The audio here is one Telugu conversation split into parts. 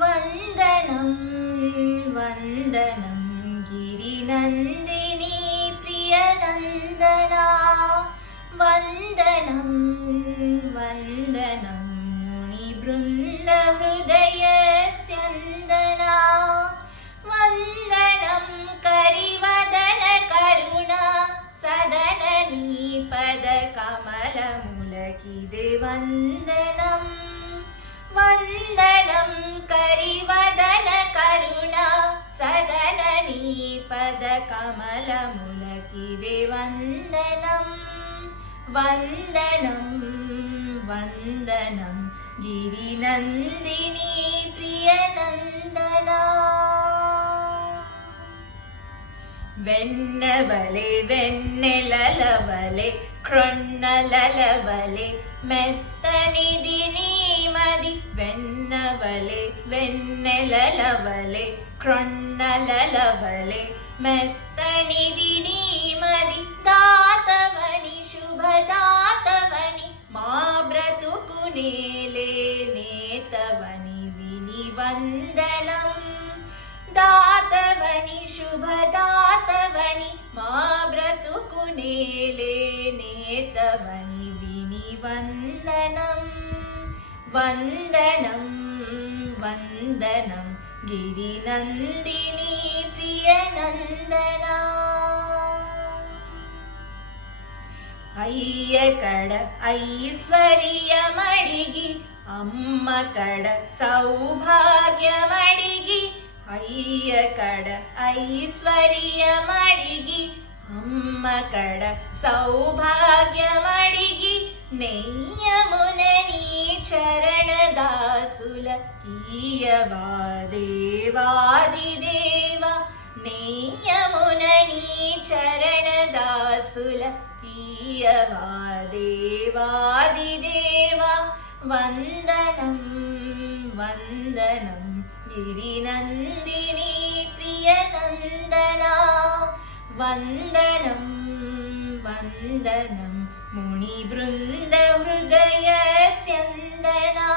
वन्दनं वन्दनं गिरिनन्दिनी प्रियनन्दना वन्दनं वन्दनं मुनिवृन्दहृदयस्यन्दना वन्दनं करिवदन करुणा सदननीपदकमलमुलकिदे वन्दनं वन्दनं करिवदन करुणा सदननीपदकमलमुलकिदे वन्दनं वन्दनं वन्दनं गिरिनन्दिनी प्रियनन्दना వెన్నవలే వెన్నెలలవలే క్రొన్నలలవలే మెత్తనిది నీమది వెన్నవలే వెన్నెలలవలే క్రొన్నలలవలే మెత్తనిది నీమది దాతవని శుభదాతవని మా బ్రతుకునేలే నేతవని విని వందనం దాతవని శుభదాతవని మా బ్రతుకునేలే నేతవని విని వందనం వందనం వందనం గిరినందిని ప్రియనందనా అయ్య కడ ఐశ్వర్యమడిగి అమ్మ కడ సౌభాగ్యమడిగి అయ్య కడ ఐశ్వర్యమడిగి అమ్మ కడ సౌభాగ్యమడిగి నెయ్యమున నీ చరణదాసుల కీయవా దేవాదిదేవ నెయ్యమున నీ చరణదాసుల కీయవా దేవాదిదేవ వందనం వందనం గిరినందిని ప్రియనందనా వందనం వందనం మునివృन्दహృదయస్యందనా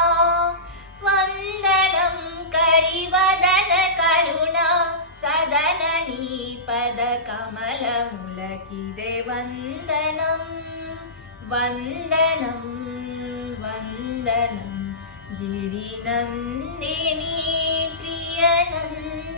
వందనం కరివదన కరుణా సదననీపదకమలములకిదే వందనం వందనం వందనం గిరినందిని ప్రియనందనా